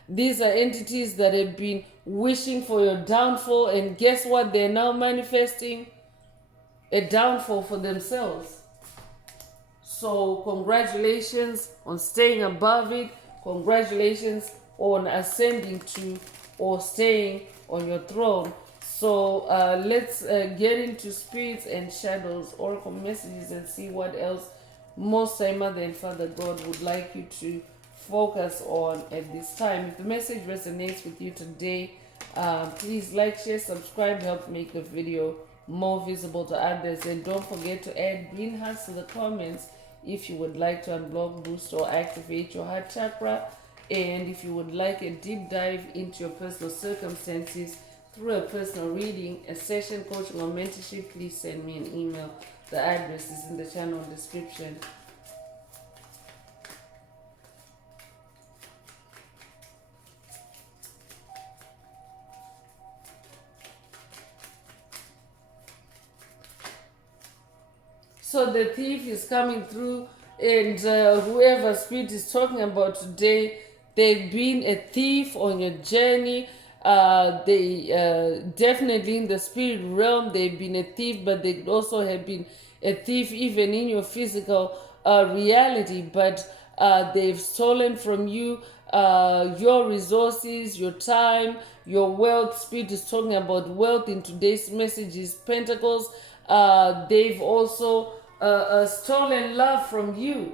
These are entities that have been wishing for your downfall, and guess what? They're now manifesting a downfall for themselves. So congratulations on staying above it. Congratulations on ascending to or staying on your throne. So let's get into spirits and shadows, oracle messages, and see what else Most High Mother and Father God would like you to focus on at this time. If the message resonates with you today, please like, share, subscribe, help make the video more visible to others, and don't forget to add green hearts to the comments if you would like to unblock, boost, or activate your heart chakra, and if you would like a deep dive into your personal circumstances through a personal reading, a session, coaching, or mentorship, please send me an email. The address is in the channel description. So the thief is coming through, and whoever spirit is talking about today, they've been a thief on your journey. They definitely in the spirit realm, they've been a thief, but they also have been a thief even in your physical reality. But they've stolen from you your resources, your time, your wealth. Spirit is talking about wealth in today's messages, pentacles. They've also stolen love from you.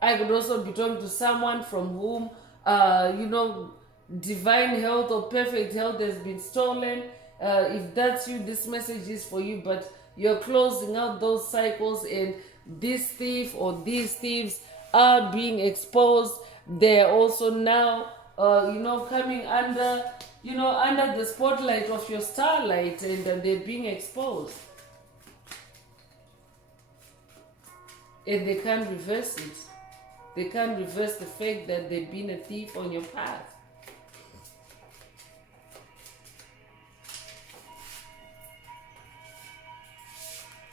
I could also be talking to someone from whom, divine health or perfect health has been stolen. If that's you, this message is for you, but you're closing out those cycles, and this thief or these thieves are being exposed. They're also now, coming under, under the spotlight of your starlight, and they're being exposed. And they can't reverse it. They can't reverse the fact that they've been a thief on your path.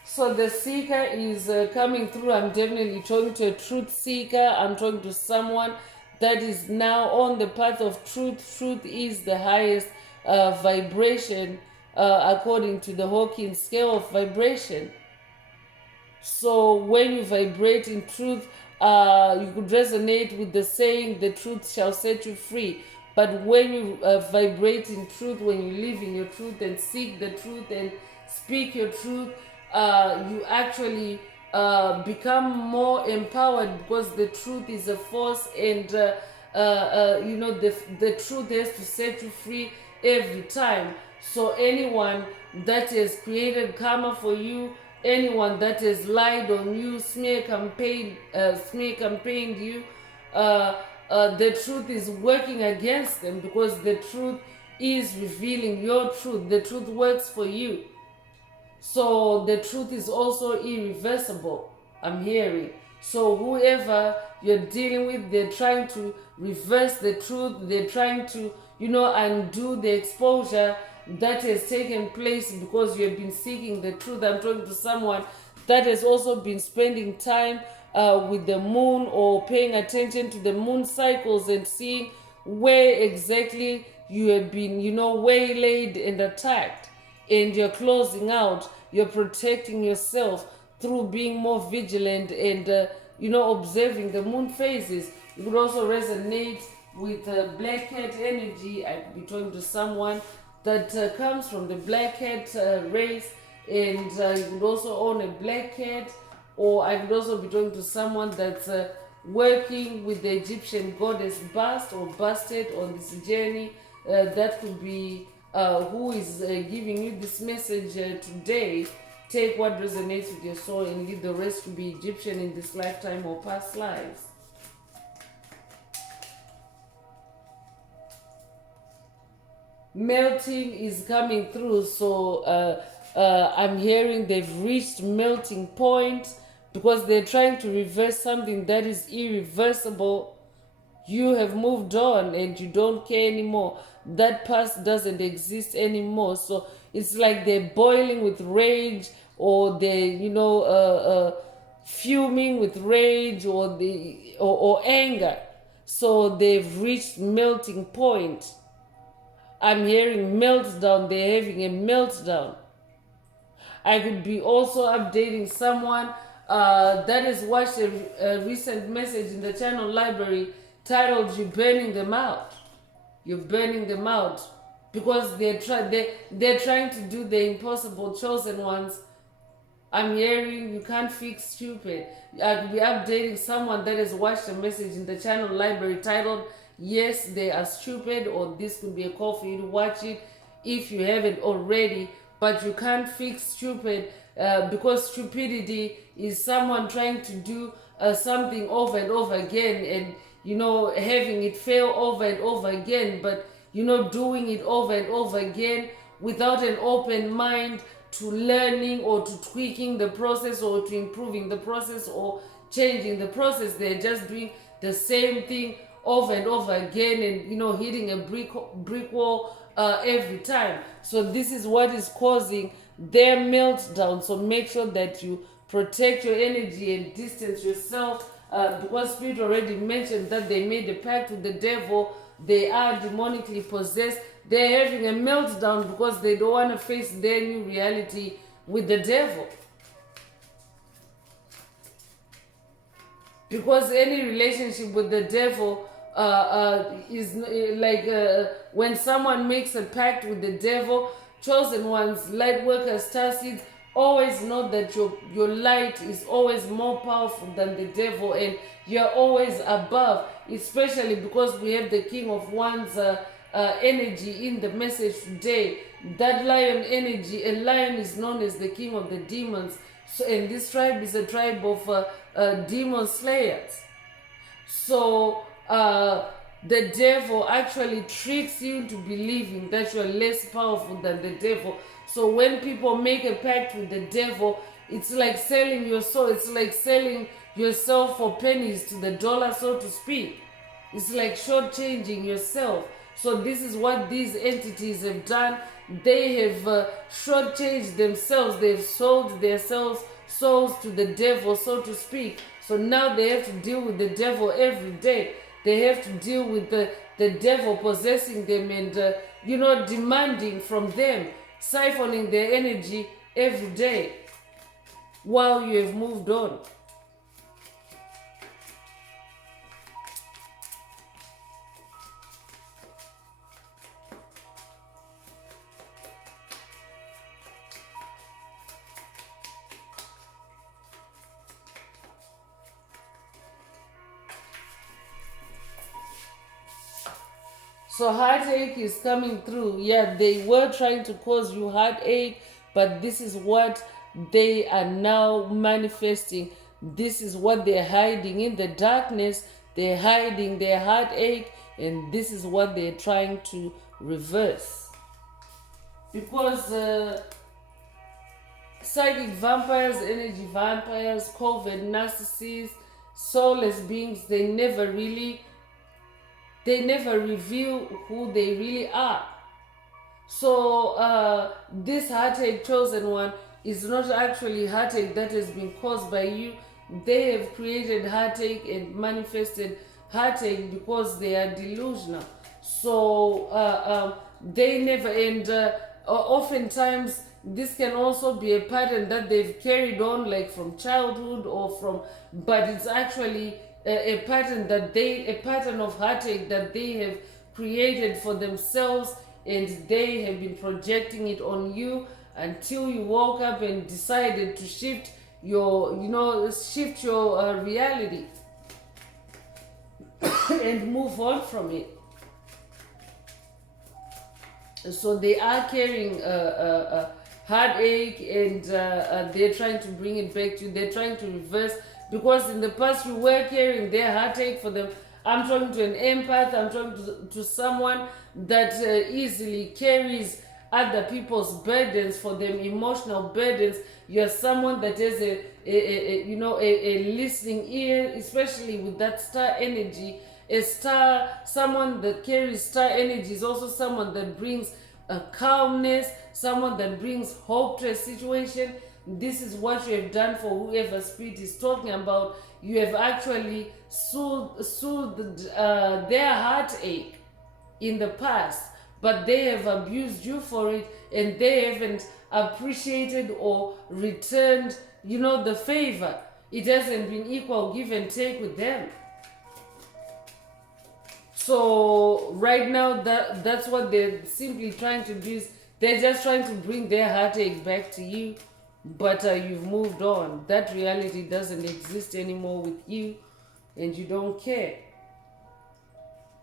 So the seeker is coming through. I'm definitely talking to a truth seeker. I'm talking to someone that is now on the path of truth. Truth is the highest vibration according to the Hawking scale of vibration. So when you vibrate in truth, you could resonate with the saying, the truth shall set you free. But when you vibrate in truth, when you live in your truth and seek the truth and speak your truth, you actually become more empowered, because the truth is a force, and the truth has to set you free every time. So anyone that has created karma for you, anyone that has lied on you, smear campaigned you, the truth is working against them, because the truth is revealing your truth. The truth works for you. So the truth is also irreversible, I'm hearing. So whoever you're dealing with, they're trying to reverse the truth, they're trying to, undo the exposure that has taken place because you have been seeking the truth. I'm talking to someone that has also been spending time with the moon, or paying attention to the moon cycles and seeing where exactly you have been, waylaid and attacked. And you're closing out, you're protecting yourself through being more vigilant and, observing the moon phases. It would also resonate with black cat energy. I could be talking to someone that comes from the black cat race, and you could also own a black cat, or I could also be talking to someone that's working with the Egyptian goddess Bast or Bastet on this journey. That could be who is giving you this message today. Take what resonates with your soul and leave the rest to be Egyptian in this lifetime or past lives. Melting is coming through, so I'm hearing they've reached melting point because they're trying to reverse something that is irreversible. You have moved on and you don't care anymore. That past doesn't exist anymore. So it's like they're boiling with rage, or they're fuming with rage, or anger. So they've reached melting point. I'm hearing meltdown. They're having a meltdown. I could be also updating someone that has watched a recent message in the channel library titled "You Burning Them Out." You're burning them out because they're trying to do the impossible, chosen ones. I'm hearing you can't fix stupid. I could be updating someone that has watched a message in the channel library titled "Yes, They Are Stupid," or this could be a call for you to watch it if you haven't already. But you can't fix stupid because stupidity is someone trying to do something over and over again, and having it fail over and over again, but doing it over and over again without an open mind to learning or to tweaking the process or to improving the process or changing the process. They're just doing the same thing over and over again, and hitting a brick wall every time. So this is what is causing their meltdown. So make sure that you protect your energy and distance yourself, because Spirit already mentioned that they made a pact with the devil. They are demonically possessed. They're having a meltdown because they don't want to face their new reality with the devil. Because any relationship with the devil is like when someone makes a pact with the devil. Chosen ones, light workers, starseeds, always know that your light is always more powerful than the devil, and you're always above, especially because we have the King of Wands energy in the message today. That lion energy, a lion is known as the king of the demons. So, and this tribe is a tribe of demon slayers. So the devil actually tricks you into believing that you're less powerful than the devil. So when people make a pact with the devil, it's like selling your soul. It's like selling yourself for pennies to the dollar, so to speak. It's like shortchanging yourself. So this is what these entities have done. They have shortchanged themselves. They've sold their souls to the devil, so to speak. So now they have to deal with the devil every day. They have to deal with the devil possessing them and, demanding from them, siphoning their energy every day while you have moved on. So heartache is coming through. Yeah, they were trying to cause you heartache, but this is what they are now manifesting. This is what they're hiding in the darkness. They're hiding their heartache, and this is what they're trying to reverse. Because psychic vampires, energy vampires, covert narcissists, soulless beings, they never reveal who they really are. So this heartache, chosen one, is not actually heartache that has been caused by you. They have created heartache and manifested heartache because they are delusional. So they never, and oftentimes this can also be a pattern that they've carried on, like from childhood or from, but it's actually a pattern of heartache that they have created for themselves, and they have been projecting it on you until you woke up and decided to shift your reality and move on from it. So they are carrying a heartache, and they're trying to bring it back to you. They're trying to reverse, because in the past you were carrying their heartache for them. I'm talking to an empath. I'm talking to someone that easily carries other people's burdens for them, emotional burdens. You're someone that has a listening ear, especially with that star energy. A star, someone that carries star energy, is also someone that brings a calmness, someone that brings hope to a situation. This is what you have done for whoever spirit is talking about. You have actually soothed their heartache in the past, but they have abused you for it, and they haven't appreciated or returned, the favor. It hasn't been equal give and take with them. So right now, that's what they're simply trying to do, is they're just trying to bring their heartache back to you, but you've moved on. That reality doesn't exist anymore with you, and you don't care.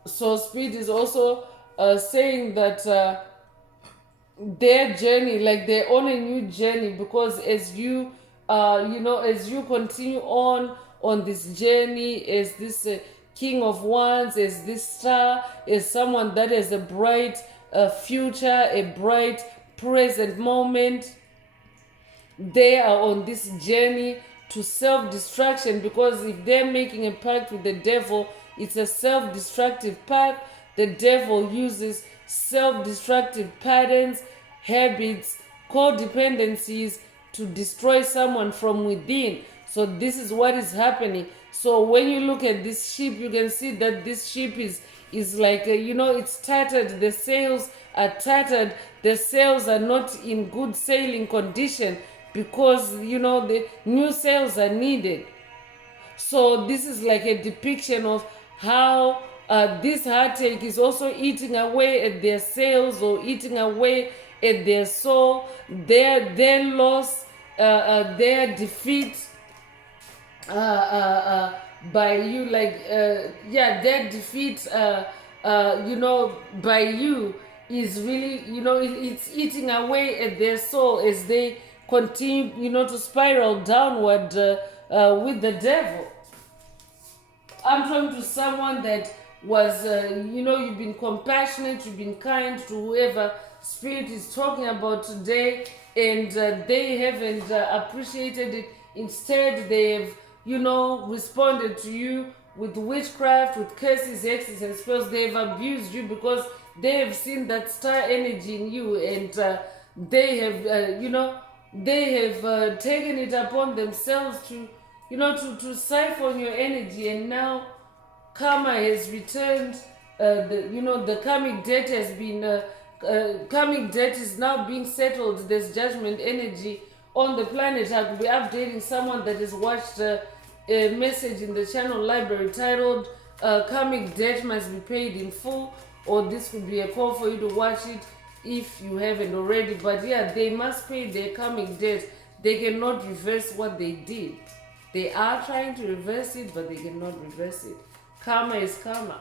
So Spirit is also saying that their journey, like they're on a new journey, because as you as you continue on this journey, as this King of Wands, as this star, as someone that has a bright future, a bright present moment, they are on this journey to self-destruction, because if they're making a pact with the devil, it's a self-destructive path. The devil uses self-destructive patterns, habits, codependencies to destroy someone from within. So this is what is happening. So when you look at this ship, you can see that this ship is like it's tattered. The sails are tattered. The sails are not in good sailing condition, because the new sails are needed. So this is like a depiction of how this heartache is also eating away at their sails, or eating away at their soul, their loss, their defeat by you, their defeat by you is really, it's eating away at their soul as they continue, to spiral downward with the devil. I'm talking to someone that was, you've been compassionate, you've been kind to whoever Spirit is talking about today, and they haven't appreciated it. Instead, they've, responded to you with witchcraft, with curses, hexes, and spells. They've abused you because they have seen that star energy in you, and they have, they have taken it upon themselves to, to siphon your energy, and now karma has returned. The karmic debt has been, karmic debt is now being settled. There's judgment energy on the planet. I could be updating someone that has watched a message in the channel library titled karmic debt must be paid in full, or this could be a call for you to watch it if you haven't already. But yeah, they must pay their karmic debt. They cannot reverse what they did. They are trying to reverse it, but they cannot reverse it. Karma is karma.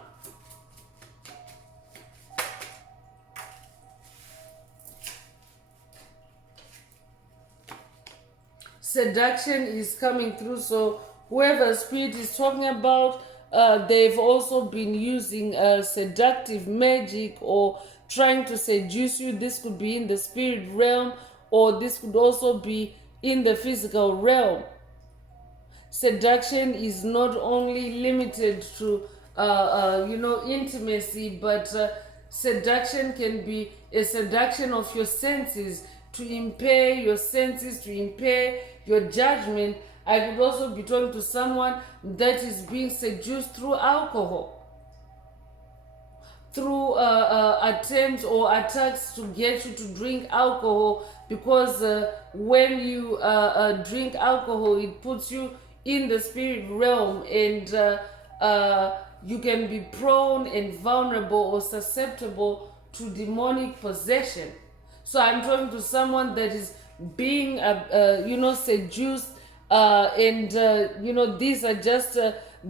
Seduction is coming through. So whoever Spirit is talking about, they've also been using seductive magic or trying to seduce you. This could be in the spirit realm, or this could also be in the physical realm. seduction is not only limited to intimacy, but seduction can be a seduction of your senses, to impair your senses, to impair your judgment. I could also be talking to someone that is being seduced through alcohol, through attempts or attacks to get you to drink alcohol, because when you drink alcohol, it puts you in the spirit realm, and you can be prone and vulnerable or susceptible to demonic possession. So I'm talking to someone that is being seduced, and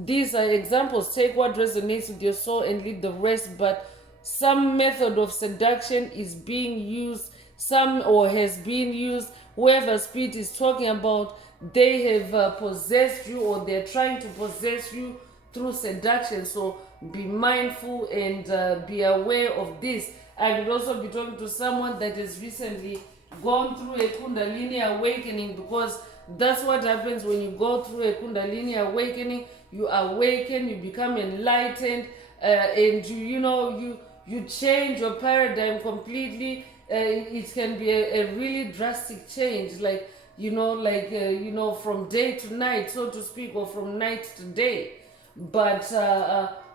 these are examples. Take what resonates with your soul and leave the rest. But some method of seduction is being used, some or has been used. Whoever spirit is talking about, they have possessed you, or they're trying to possess you through seduction. So be mindful and be aware of this. I could also be talking to someone that has recently gone through a Kundalini awakening, because that's what happens when you go through a Kundalini awakening. You awaken, you become enlightened, and you change your paradigm completely. It can be a really drastic change, like from day to night, so to speak, or from night to day. But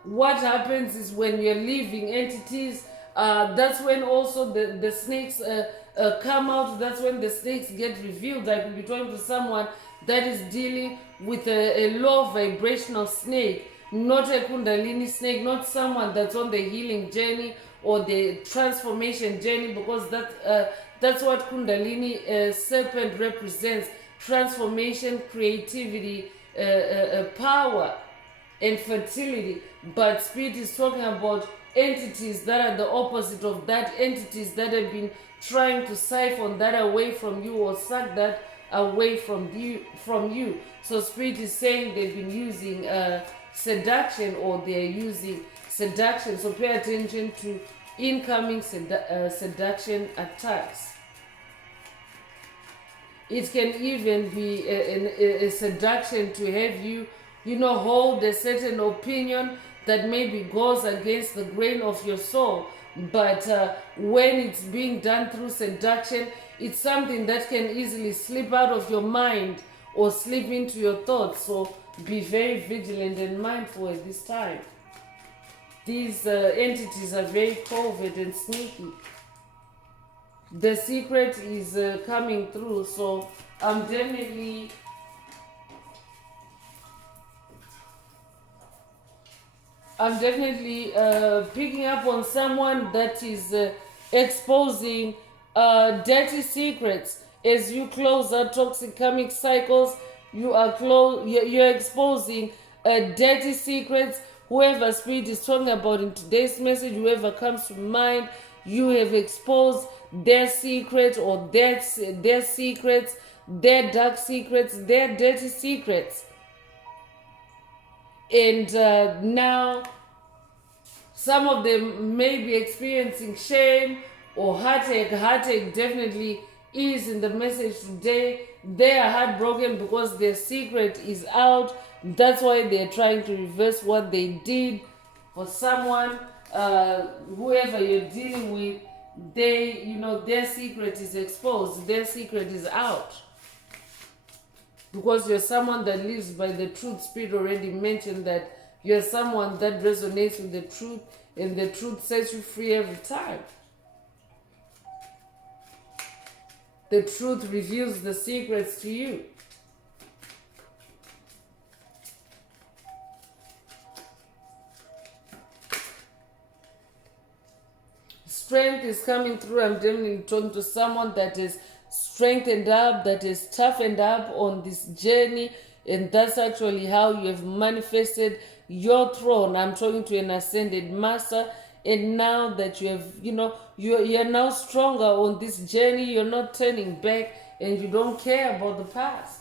what happens is, when you're leaving entities, that's when also the snakes come out. That's when the snakes get revealed. I could be talking to someone that is dealing with a low vibrational snake, not a Kundalini snake, not someone that's on the healing journey or the transformation journey, because that's what Kundalini serpent represents: transformation, creativity, power, and fertility. But spirit is talking about entities that are the opposite of that, entities that have been trying to siphon that away from you, or suck that away from you. So spirit is saying they've been using seduction, or they're using seduction. So pay attention to incoming seduction attacks. It can even be a seduction to have you hold a certain opinion that maybe goes against the grain of your soul. But when it's being done through seduction, it's something that can easily slip out of your mind or slip into your thoughts. So be very vigilant and mindful at this time. These entities are very covert and sneaky. The secret is coming through. So I'm definitely picking up on someone that is exposing dirty secrets. As you close out toxic karmic cycles, you're exposing dirty secrets. Whoever spirit is talking about in today's message, whoever comes to mind, you have exposed their secrets, or their secrets, their dark secrets, their dirty secrets. And now some of them may be experiencing shame or heartache. Heartache definitely is in the message today. They are heartbroken because their secret is out. That's why they're trying to reverse what they did. For someone, whoever you're dealing with, their secret is exposed. Their secret is out. Because you're someone that lives by the truth. Spirit already mentioned that you're someone that resonates with the truth, and the truth sets you free every time. The truth reveals the secrets to you. Strength is coming through. I'm definitely talking to someone that is strengthened up, that is toughened up on this journey, and that's actually how you have manifested your throne. I'm talking to an ascended master, and now that you have, you're now stronger on this journey. You're not turning back, and you don't care about the past.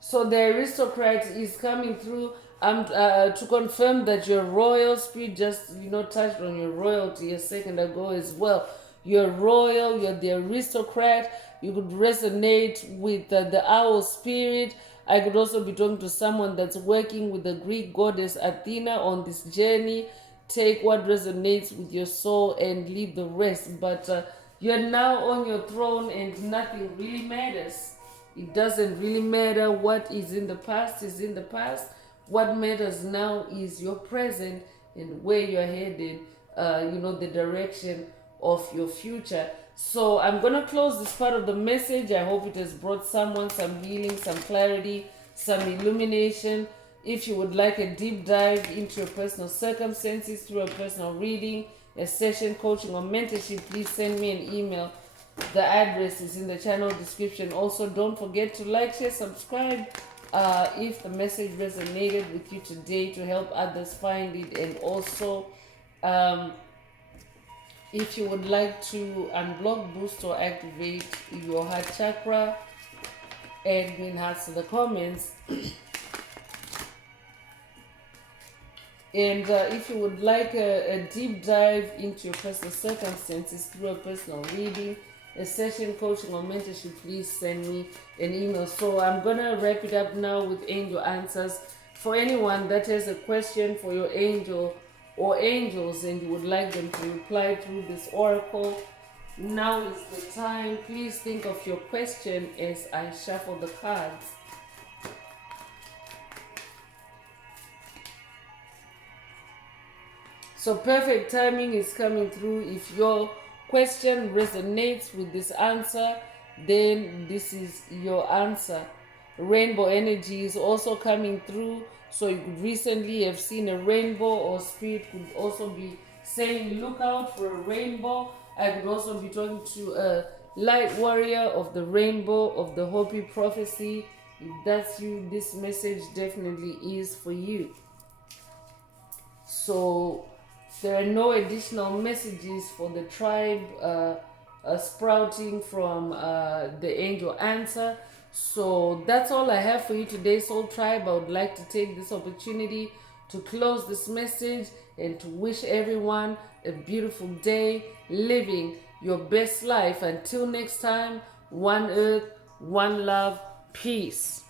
So the aristocrat is coming through. I'm to confirm that your royal spirit just touched on your royalty a second ago as well. You're royal. You're the aristocrat. You could resonate with the owl spirit. I could also be talking to someone that's working with the Greek goddess Athena on this journey. Take what resonates with your soul and leave the rest. But you're now on your throne and nothing really matters. It doesn't really matter what is in the past is in the past. What matters now is your present and where you're headed, the direction of your future. So I'm going to close this part of the message. I hope it has brought someone some healing, some clarity, some illumination. If you would like a deep dive into your personal circumstances through a personal reading, a session, coaching, or mentorship, please send me an email. The address is in the channel description. Also, don't forget to like, share, subscribe if the message resonated with you today, to help others find it. And also, if you would like to unblock, boost, or activate your heart chakra, add green hearts to the comments. And if you would like a deep dive into your personal circumstances through a personal reading, a session, coaching, or mentorship, please send me an email. So I'm going to wrap it up now with angel answers. For anyone that has a question for your angel or angels and you would like them to reply through this oracle, now is the time. Please think of your question as I shuffle the cards. So perfect timing is coming through. If your question resonates with this answer, then this is your answer. Rainbow energy is also coming through. So you could recently have seen a rainbow, or spirit could also be saying look out for a rainbow. I could also be talking to a light warrior of the rainbow of the Hopi prophecy. If that's you, this message definitely is for you. So there are no additional messages for the tribe sprouting from the angel answer. So that's all I have for you today, Soul Tribe. I would like to take this opportunity to close this message and to wish everyone a beautiful day, living your best life. Until next time, one earth, one love, peace.